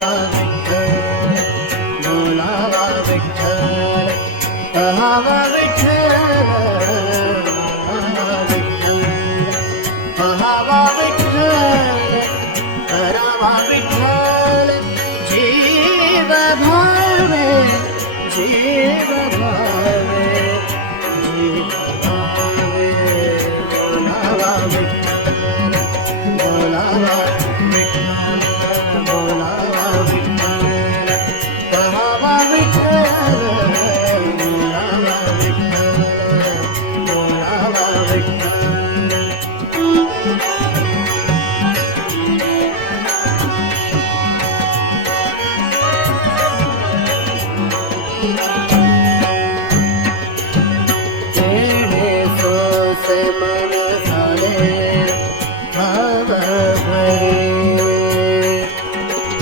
विठ्ठल बोलावा विठ्ठल पहावा विठ्ठल पहावा विठ्ठल करावा विठ्ठल जीव भावे जीव भावे जीव भावे बोलावा विठ्ठल बोलावा विठ्ठल बोलावा विठ्ठल पहावा विठ्ठल बोलावा विठ्ठल बोलावा विठ्ठल तेरे सोस मन साले भाव भरे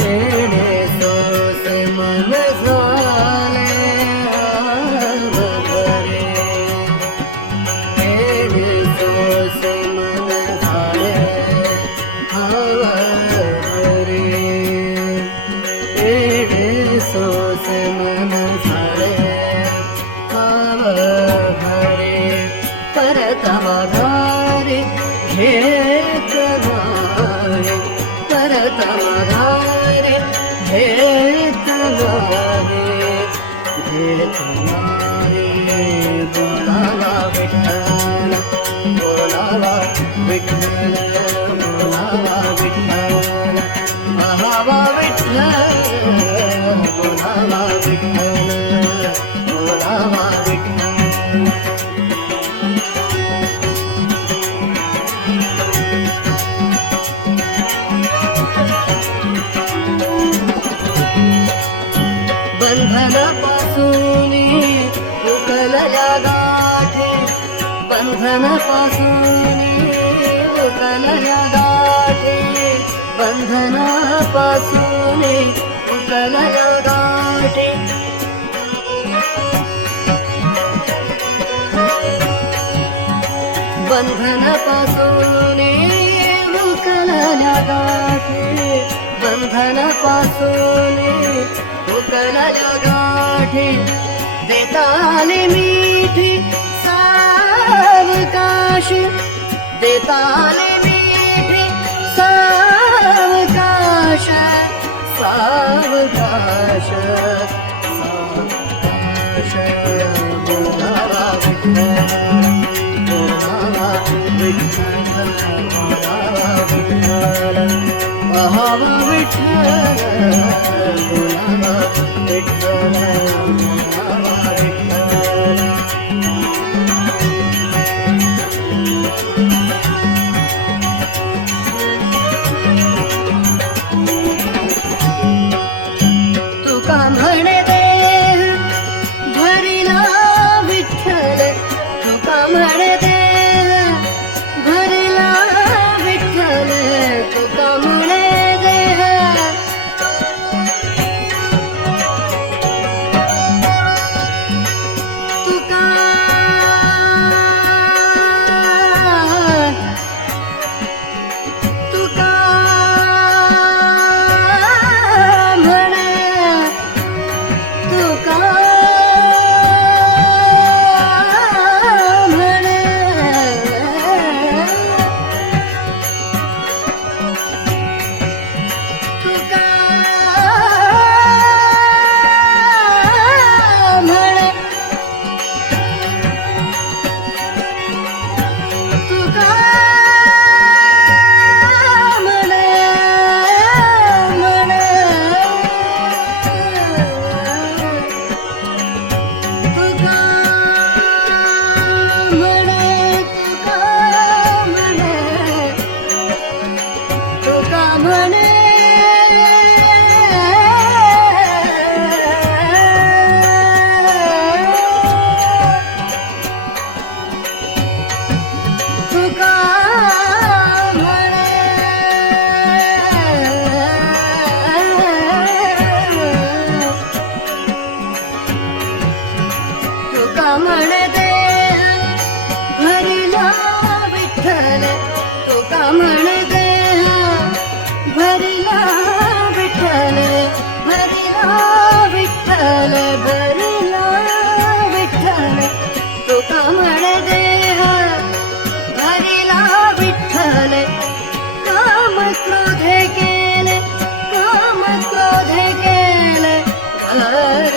तेरे सोस मन साले भाव भरे तेरे सोस मन साले भाव भरे तेरे सोस मन साले भाव भरे परतवा धारे घेत नारे परतवा धारे घेत नारे घेत नारे बोलावा विठ्ठल बोलावा विठ्ठल बोलावा विठ्ठल पहावा विठ्ठल बोलावा विठ्ठल बोलावा विठ्ठल बंधन पासून उकलल्या गाठी बंधन पासून उकलल्या गाठी बंधन पासून उकलल्या गाठी बंधन पासून उकलल्या गाठी बंधन पासून उकलल्या गाठी देताले मिठी सावकाश देताले मिठी सावकाश सावकाश सावकाश बोलावा विठ्ठल बोलावा विठ्ठल बोलावा विठ्ठल पहावा विठ्ठल बोलावा विठ्ठल बोलावा विठ्ठल तुका म्हणे देह भरिला विठ्ठल तुका म्हणे देह भरिला विठ्ठल तुका म्हणे देह तुका तुका म्हणे तुका म्हणे तुका म्हणे तुका म्हणे म्हणे तुका म्हणे तुका म्हणे तुका तुका म्हणे देह भरिला विठ्ठल तुका म्हणे देह भरिला विठ्ठल क्रोधे केले घर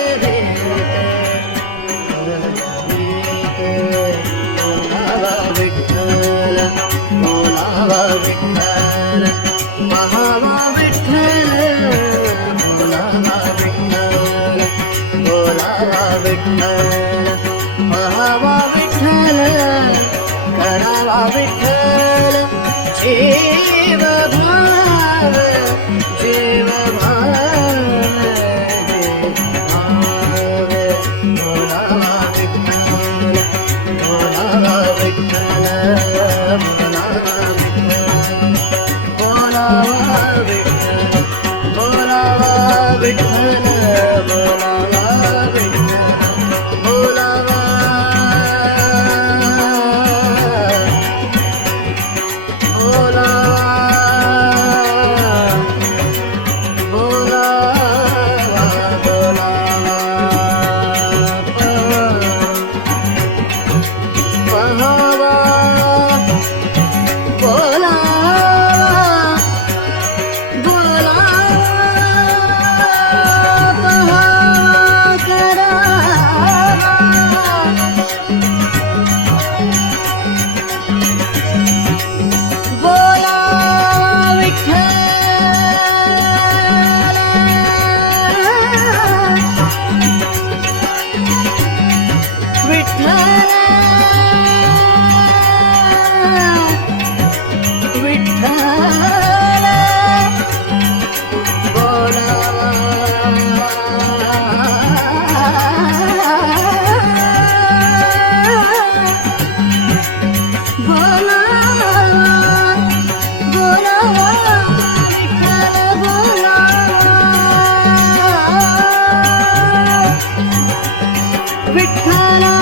बोलावा विठ्ठल बोलावा विठ्ठल महावा विठ्ठल बोलावा विठ्ठल बोलावा विठ्ठल महावा विठ्ठल करावा विठ्ठल जीव भाव जीव भाव बोलावा विठ्ठल बोलावा विठ्ठल बोलावा विठ्ठल बोलावा विठ्ठल बोलावा विठ्ठल बोलावा विठ्ठला